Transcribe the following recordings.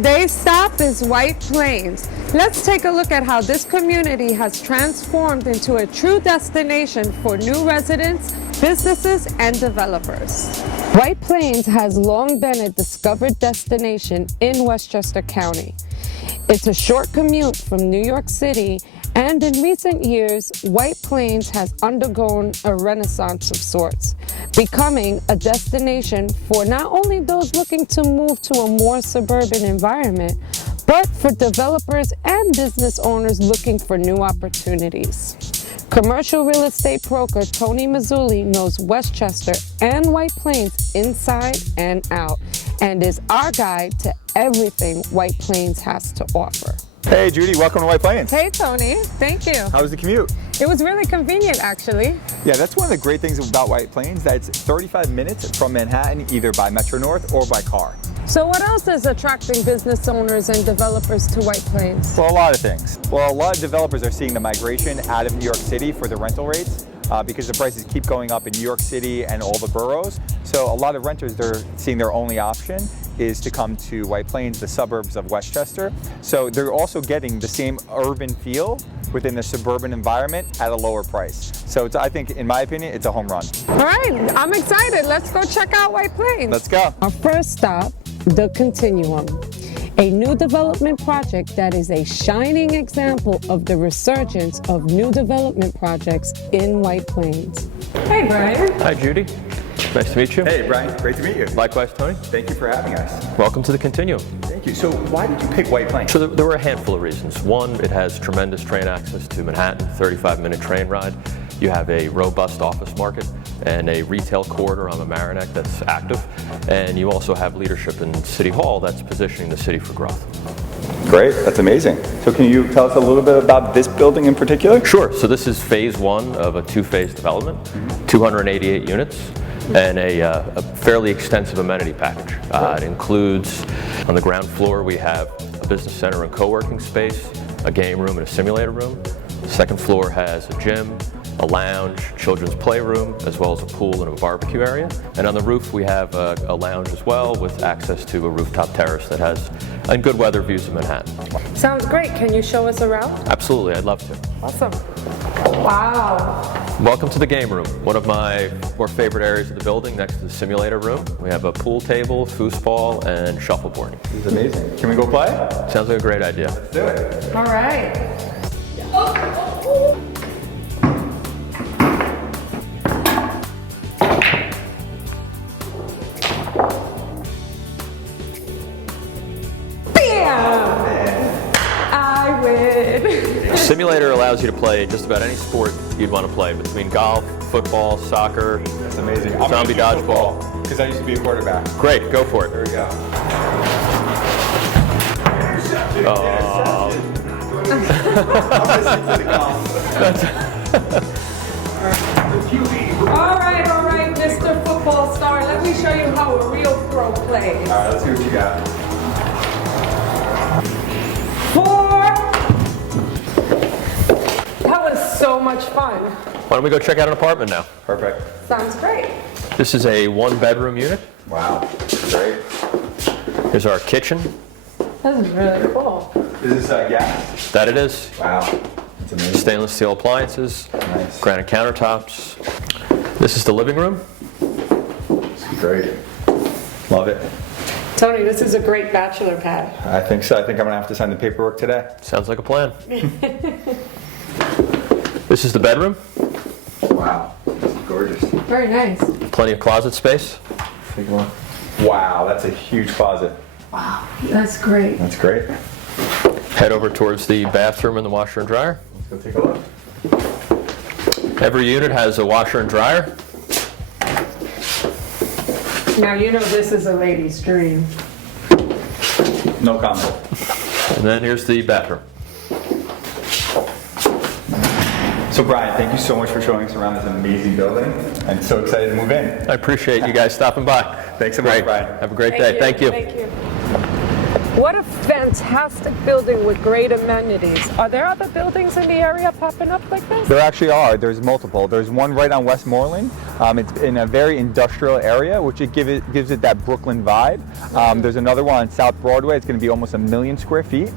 Today's stop is White Plains. Let's take a look at how this community has transformed into a true destination for new residents, businesses, and developers. White Plains has long been a discovered destination in Westchester County. It's a short commute from New York City, and in recent years, White Plains has undergone a renaissance of sorts, becoming a destination for not only those looking to move to a more suburban environment, but for developers and business owners looking for new opportunities. Commercial real estate broker Tony Mazzulli knows Westchester and White Plains inside and out, and is our guide to everything White Plains has to offer. Hey Judy, welcome to White Plains. Hey Tony, thank you. How was the commute? It was really convenient actually. Yeah, that's one of the great things about White Plains, that it's 35 minutes from Manhattan, either by Metro North or by car. So what else is attracting business owners and developers to White Plains? Well, a lot of things. Well, a lot of developers are seeing the migration out of New York City for the rental rates because the prices keep going up in New York City and all the boroughs. So a lot of renters, they're seeing their only option is to come to White Plains, the suburbs of Westchester. So they're also getting the same urban feel within the suburban environment at a lower price. So it's, I think, in my opinion, it's a home run. All right, I'm excited. Let's go check out White Plains. Let's go. Our first stop, the Continuum, a new development project that is a shining example of the resurgence of new development projects in White Plains. Hey, Brian. Hi, Judy. Nice to meet you. Hey, Brian. Great to meet you. Likewise, Tony. Thank you for having us. Welcome to the Continuum. Thank you. So why did you pick White Plains? So there were a handful of reasons. One, it has tremendous train access to Manhattan, 35-minute train ride. You have a robust office market and a retail corridor on the Mamaroneck that's active. And you also have leadership in City Hall that's positioning the city for growth. Great, that's amazing. So can you tell us a little bit about this building in particular? Sure. So this is phase one of a two-phase development, 288 units. And a fairly extensive amenity package. It includes, on the ground floor, we have a business center and co-working space, a game room and a simulator room. The second floor has a gym, a lounge, children's playroom, as well as a pool and a barbecue area. And on the roof, we have a lounge as well with access to a rooftop terrace that has good weather views of Manhattan. Sounds great. Can you show us around? Absolutely, I'd love to. Awesome. Wow. Welcome to the game room, one of my more favorite areas of the building next to the simulator room. We have a pool table, foosball, and shuffleboard. This is amazing. Can we go play? Sounds like a great idea. Let's do it. All right. Simulator allows you to play just about any sport you'd want to play, between golf, football, soccer. That's amazing. Zombie dodgeball. Because I used to be a quarterback. Great, go for it. There we go. All right, Mr. Football Star. Let me show you how a real pro plays. All right, let's see what you got. 4. That was so much fun. Why don't we go check out an apartment now? Perfect. Sounds great. This is a one-bedroom unit. Wow, great. Here's our kitchen. This is really cool. Is this gas? That it is. Wow, that's amazing. Stainless steel appliances, Nice. granite countertops. This is the living room. This is great. Love it. Tony, this is a great bachelor pad. I think so. I think I'm gonna have to sign the paperwork today. Sounds like a plan. This is the bedroom. Wow, this is gorgeous. Very nice. Plenty of closet space. Take a look. Wow, that's a huge closet. Wow, that's great. That's great. Head over towards the bathroom and the washer and dryer. Let's go take a look. Every unit has a washer and dryer. Now you know this is a lady's dream. No comment. And then here's the bathroom. So Brian, thank you so much for showing us around this amazing building. I'm so excited to move in. I appreciate you guys stopping by. Thanks so much, Great. Brian. Have a great day. Thank you. Thank you. What a fantastic building with great amenities. Are there other buildings in the area popping up like this? There actually are. There's multiple. There's one right on Westmoreland. It's in a very industrial area, which gives it that Brooklyn vibe. There's another one on South Broadway. It's going to be almost 1 million square feet.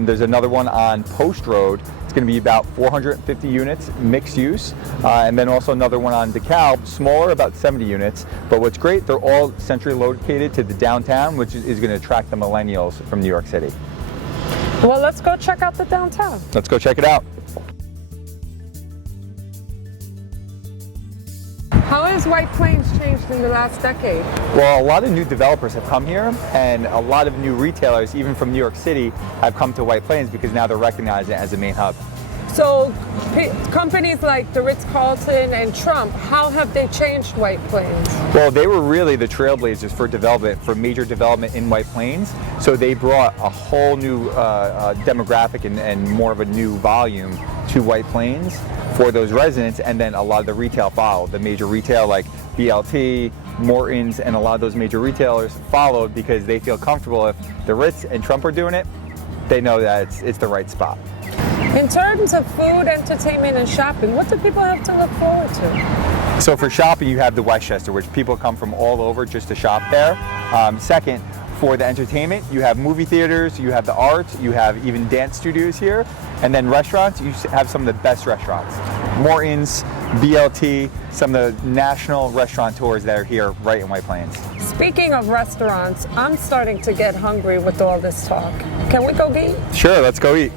There's another one on Post Road. It's going to be about 450 units, mixed use. And then also another one on DeKalb, smaller, about 70 units. But what's great, they're all centrally located to the downtown, which is going to attract the millennials from New York City. Well, let's go check out the downtown. Let's go check it out. How has White Plains changed in the last decade? Well, a lot of new developers have come here, and a lot of new retailers, even from New York City, have come to White Plains because now they're recognized as a main hub. So companies like the Ritz-Carlton and Trump, how have they changed White Plains? Well, they were really the trailblazers for development, for major development in White Plains. So they brought a whole new demographic and more of a new volume to White Plains for those residents, and then a lot of the retail followed. The major retail like BLT, Morton's, and a lot of those major retailers followed because they feel comfortable. If the Ritz and Trump are doing it, they know that it's the right spot. In terms of food, entertainment, and shopping, what do people have to look forward to? So for shopping, you have the Westchester, which people come from all over just to shop there. Second, for the entertainment, you have movie theaters, you have the arts, you have even dance studios here. And then restaurants, you have some of the best restaurants. Morton's, BLT, some of the national restaurateurs that are here right in White Plains. Speaking of restaurants, I'm starting to get hungry with all this talk. Can we go eat? Sure, let's go eat.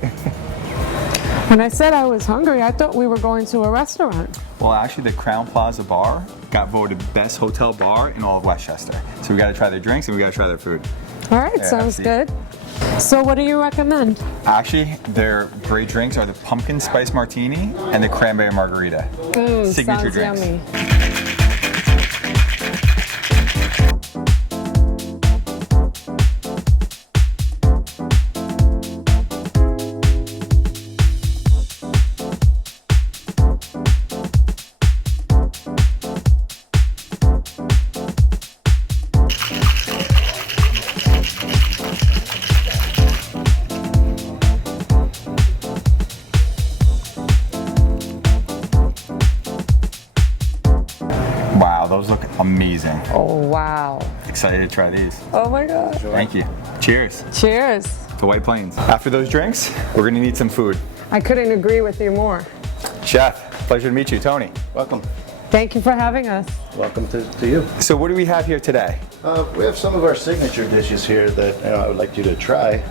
When I said I was hungry, I thought we were going to a restaurant. Well, actually, the Crown Plaza Bar got voted best hotel bar in all of Westchester. So we got to try their drinks and we got to try their food. All right, sounds good. So what do you recommend? Actually, their great drinks are the pumpkin spice martini and the cranberry margarita. Signature sounds drinks. yummy. Those look amazing. Oh, wow. Excited to try these. Oh my God. Thank you. Cheers. Cheers. To White Plains. After those drinks, we're gonna need some food. I couldn't agree with you more. Chef, pleasure to meet you, Tony. Welcome. Thank you for having us. Welcome to you. So what do we have here today? We have some of our signature dishes here that I would like you to try.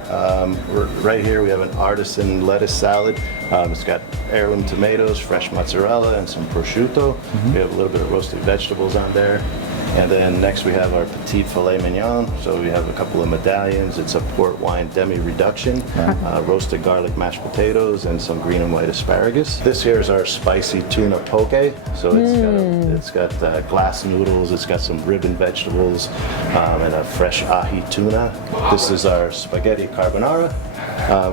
Right here we have an artisan lettuce salad. It's got heirloom tomatoes, fresh mozzarella, and some prosciutto. We have a little bit of roasted vegetables on there. And then next we have our petite filet mignon. So we have a couple of medallions. It's a port wine demi reduction, roasted garlic mashed potatoes, and some green and white asparagus. This here is our spicy tuna poke. So it's got glass noodles. It's got some ribbon vegetables and a fresh ahi tuna. This is our spaghetti carbonara.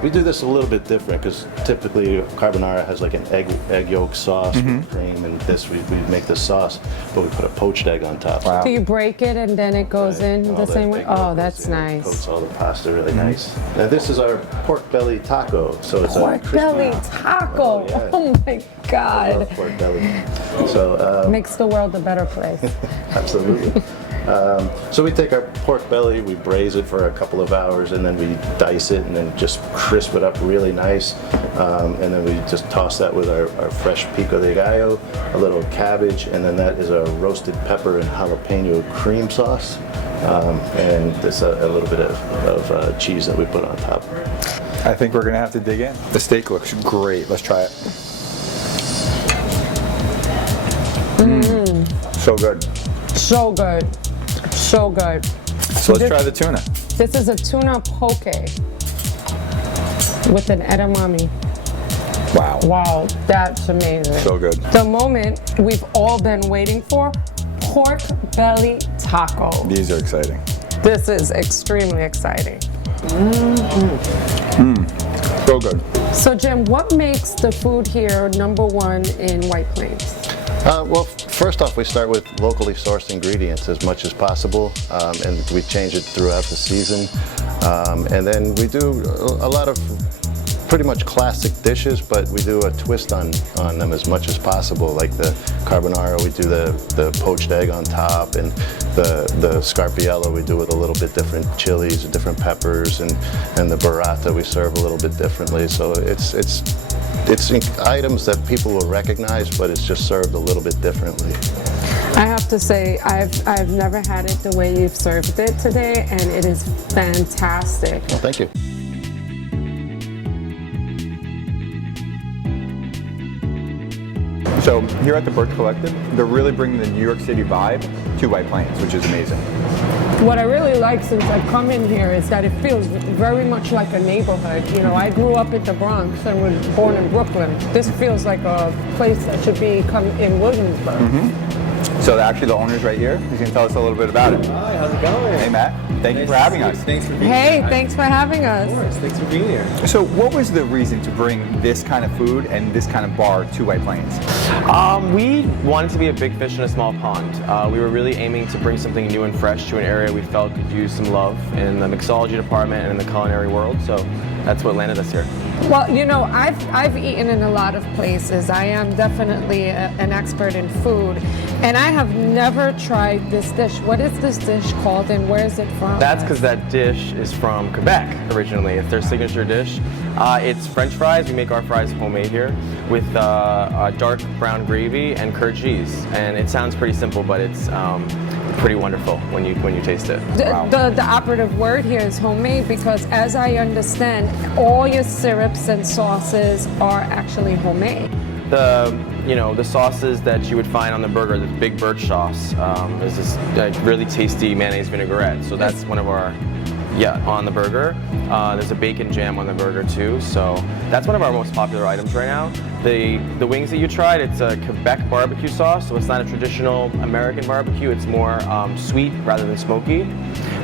We do this a little bit different because typically carbonara has like an egg yolk sauce with cream, and this we make the sauce, but we put a poached egg on top. Wow. Do you break it and then it goes in the same way? Oh, that's nice. Coats all the pasta really nice. Now this is our pork belly taco. So it's Pork belly taco. yeah. Oh my I God. love pork belly. So Makes the world a better place. absolutely. So we take our pork belly, we braise it for a couple of hours, and then we dice it and then just crisp it up really nice. And then we just toss that with our fresh pico de gallo, a little cabbage, and then that is our roasted pepper and jalapeno cream sauce. And there's a little bit of cheese that we put on top. I think we're gonna have to dig in. The steak looks great. Let's try it. So good. So good. So good. So let's try the tuna. This is a tuna poke with an edamame. Wow. Wow, that's amazing. So good. The moment we've all been waiting for, pork belly taco. These are exciting. This is extremely exciting. So good. So Jim, what makes the food here #1 in White Plains? Well, first off, we start with locally sourced ingredients as much as possible, and we change it throughout the season. And then we do a lot of pretty much classic dishes, but we do a twist on them as much as possible. Like the carbonara, we do the poached egg on top, and the scarpiello we do with a little bit different chilies, different peppers, and the burrata we serve a little bit differently. So it's items that people will recognize, but it's just served a little bit differently. I have to say, I've never had it the way you've served it today, and it is fantastic. Well, thank you. So here at the Burke Collective, they're really bringing the New York City vibe to White Plains, which is amazing. What I really like since I've come in here is that it feels very much like a neighborhood. You know, I grew up in the Bronx and was born in Brooklyn. This feels like a place that should be in Williamsburg. Mm-hmm. So actually the owner's right here. He's going to tell us a little bit about it. Hi, how's it going? Hey Matt, thank you for having us. Thanks for being here. Hey, thanks for having us. Of course, thanks for being here. So what was the reason to bring this kind of food and this kind of bar to White Plains? We wanted to be a big fish in a small pond. We were really aiming to bring something new and fresh to an area we felt could use some love in the mixology department and in the culinary world, so that's what landed us here. Well, you know, I've eaten in a lot of places. I am definitely an expert in food, and I have never tried this dish. What is this dish called, and where is it from? That's because that dish is from Quebec originally. It's their signature dish. It's French fries. We make our fries homemade here with dark brown gravy and curd cheese. And it sounds pretty simple, but it's pretty wonderful when you taste it. The operative word here is homemade, because as I understand, all your syrups and sauces are actually homemade. The sauces that you would find on the burger, the big birch sauce, is this really tasty mayonnaise vinaigrette. So that's one of our, on the burger. There's a bacon jam on the burger too. So that's one of our most popular items right now. The wings that you tried, it's a Quebec barbecue sauce, so it's not a traditional American barbecue. It's more sweet rather than smoky.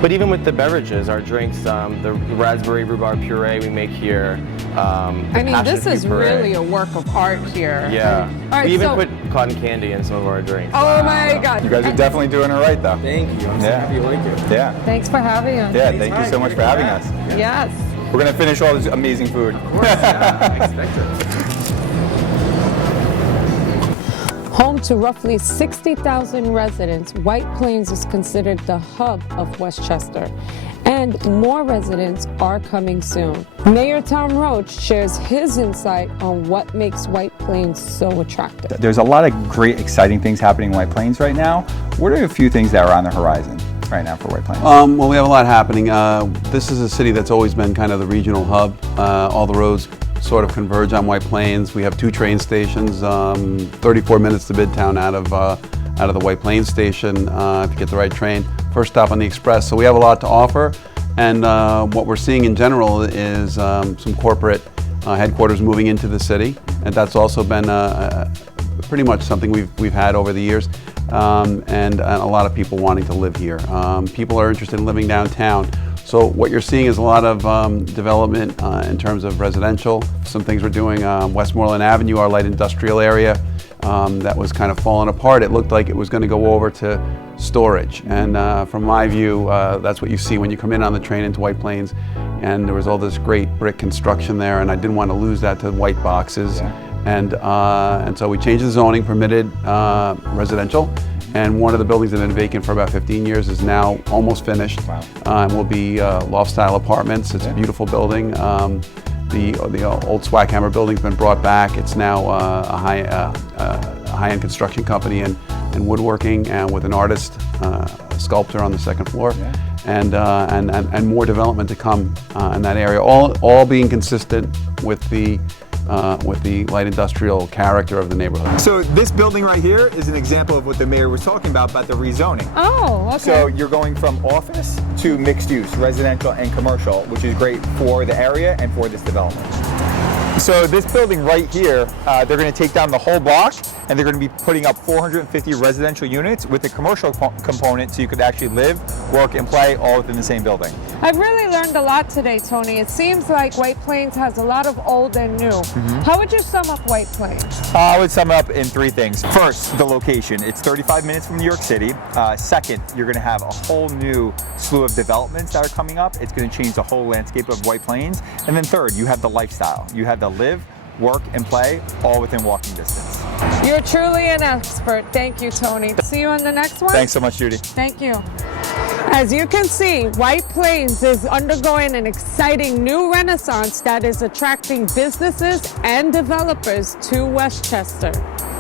But even with the beverages, our drinks, the raspberry rhubarb puree we make here. I mean, this is really a work of art here. Yeah. All right, we even so, put cotton candy in some of our drinks. oh my God. You guys are definitely doing it right though. Thank you. I'm so happy you like it. Yeah. Thanks for having us. Yeah, thank you so much for having us. Yes. We're going to finish all this amazing food. Of course, yeah, I expect it. Home to roughly 60,000 residents, White Plains is considered the hub of Westchester, and more residents are coming soon. Mayor Tom Roach shares his insight on what makes White Plains so attractive. There's a lot of great, exciting things happening in White Plains right now. What are a few things that are on the horizon right now for White Plains? Well, we have a lot happening. This is a city that's always been kind of the regional hub. All the roads sort of converge on White Plains. We have 2 train stations, 34 minutes to Midtown out of the White Plains station if you get the right train. First stop on the express. So we have a lot to offer, and what we're seeing in general is some corporate headquarters moving into the city, and that's also been pretty much something we've had over the years, and a lot of people wanting to live here. People are interested in living downtown. So what you're seeing is a lot of development in terms of residential. Some things we're doing, Westmoreland Avenue, our light industrial area, that was kind of falling apart. It looked like it was going to go over to storage. And from my view, that's what you see when you come in on the train into White Plains. And there was all this great brick construction there, and I didn't want to lose that to white boxes. Yeah. And so we changed the zoning, permitted residential. And one of the buildings that had been vacant for about 15 years is now almost finished. Wow. And will be loft-style apartments. It's a beautiful building. The old Swackhammer building's been brought back. It's now a high-end construction company and woodworking, and with an artist, a sculptor on the second floor. Yeah. And more development to come in that area. All being consistent with the light industrial character of the neighborhood. So this building right here is an example of what the mayor was talking about the rezoning. Oh, okay. So you're going from office to mixed use, residential and commercial, which is great for the area and for this development. So this building right here, they're going to take down the whole block, and they're going to be putting up 450 residential units with a commercial component, so you could actually live, work, and play all within the same building. I've really learned a lot today, Tony. It seems like White Plains has a lot of old and new. How would you sum up White Plains? I would sum it up in 3 things. First, the location. It's 35 minutes from New York City. Second, you're going to have a whole new slew of developments that are coming up. It's going to change the whole landscape of White Plains. And then third, you have the lifestyle. You have the live, work, and play all within walking distance. You're truly an expert. Thank you, Tony. See you on the next one. Thanks so much, Judy. Thank you. As you can see, White Plains is undergoing an exciting new renaissance that is attracting businesses and developers to Westchester.